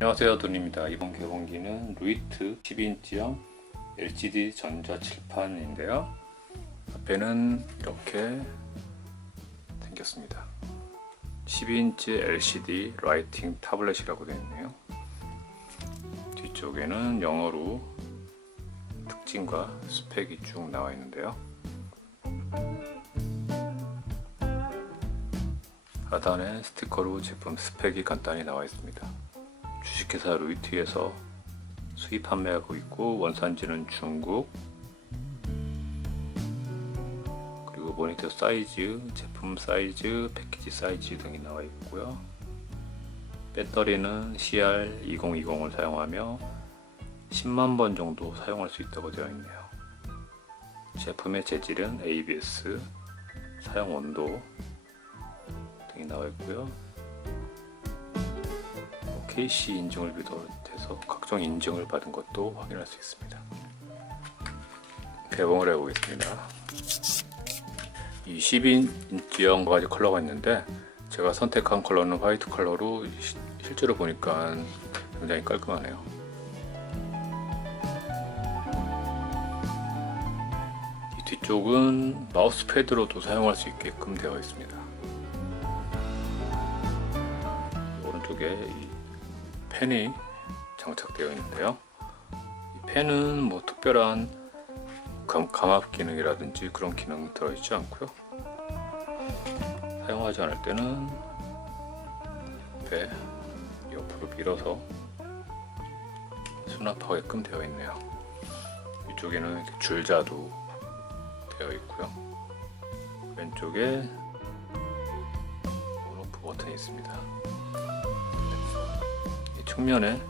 안녕하세요 돈입니다. 이번 개봉기는 루이트 12인치형 LCD 전자 칠판인데요. 앞에는 이렇게 생겼습니다. 12인치 LCD 라이팅 타블렛이라고 되어 있네요. 뒤쪽에는 영어로 특징과 스펙이 쭉 나와 있는데요. 하단에 스티커로 제품 스펙이 간단히 나와 있습니다 주식회사 루이트에서 수입 판매하고 있고 원산지는 중국 그리고 모니터 사이즈, 제품 사이즈, 패키지 사이즈 등이 나와 있고요. 배터리는 CR2020을 사용하며 10만 번 정도 사용할 수 있다고 되어 있네요. 제품의 재질은 ABS, 사용 온도 등이 나와 있고요 KC 인증을 비롯해서 각종 인증을 받은 것도 확인할 수 있습니다. 개봉을 해보겠습니다. 이 12인치형 가지 컬러가 있는데 제가 선택한 컬러는 화이트 컬러로 시- 실제로 보니까 굉장히 깔끔하네요. 이 뒤쪽은 마우스 패드로도 사용할 수 있게끔 되어 있습니다. 오른쪽에 이 펜이 장착되어 있는데요. 이 펜은 뭐 특별한 감, 감압 기능이라든지 그런 기능 들어있지 않고요. 사용하지 않을 때는 배 옆으로 밀어서 수납하게끔 되어 있네요. 이쪽에는 줄자도 되어 있고요. 왼쪽에 온오프 버튼이 있습니다. 이 측면에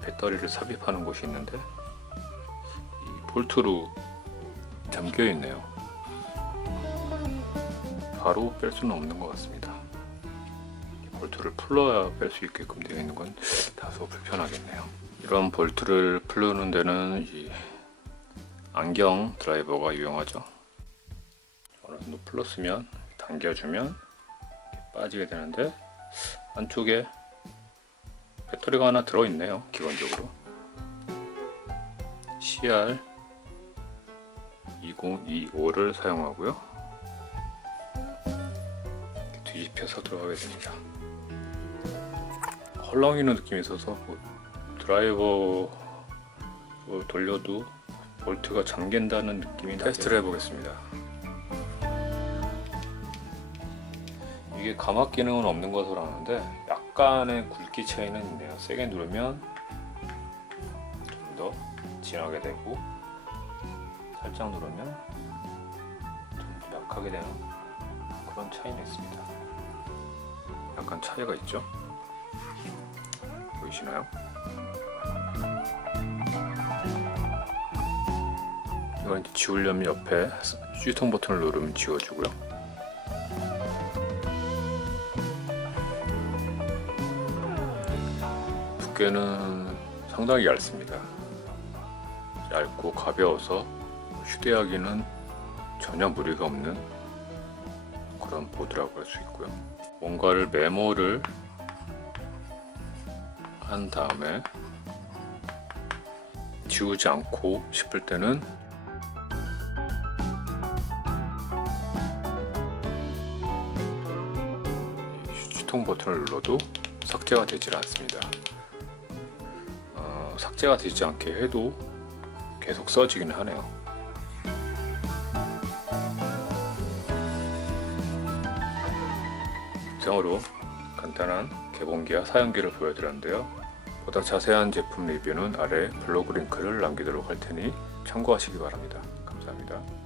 배터리를 삽입하는 곳이 있는데 이 볼트로 잠겨 있네요. 바로 뺄 수는 없는 것 같습니다. 이 볼트를 풀러야 뺄 수 있게끔 되어 있는 건 다소 불편하겠네요. 이런 볼트를 풀는 데는 이 안경 드라이버가 유용하죠. 어느 정도 풀었으면 당겨주면 빠지게 되는데 안쪽에 배터리가 하나 들어있네요 기본적으로. CR 2025를 사용하고요. 뒤집혀서 들어가게 됩니다. 헐렁이는 느낌이 있어서 뭐 드라이버 뭐 돌려도 볼트가 잠긴다는 느낌이 테스트를 해보겠습니다. 이게 감압 기능은 없는 것으로 아는데 약 간의 굵기 차이는 있네요. 세게 누르면 좀 더 진하게 되고 살짝 누르면 좀 약하게 되는 그런 차이는 있습니다. 약간 차이가 있죠? 보이시나요? 이건 지우려면 옆에 C통 버튼을 누르면 지워주고요. 두께는 상당히 얇습니다. 얇고 가벼워서 휴대하기는 전혀 무리가 없는 그런 보드라고 할 수 있고요. 뭔가를 메모를 한 다음에 지우지 않고 싶을 때는 이 휴통 버튼을 눌러도 삭제가 되질 않습니다. 어, 삭제가 되지 않게 해도 계속 써지긴 하네요. 이상으로 간단한 개봉기와 사용기를 보여드렸는데요. 보다 자세한 제품 리뷰는 아래 블로그 링크를 남기도록 할 테니 참고하시기 바랍니다. 감사합니다.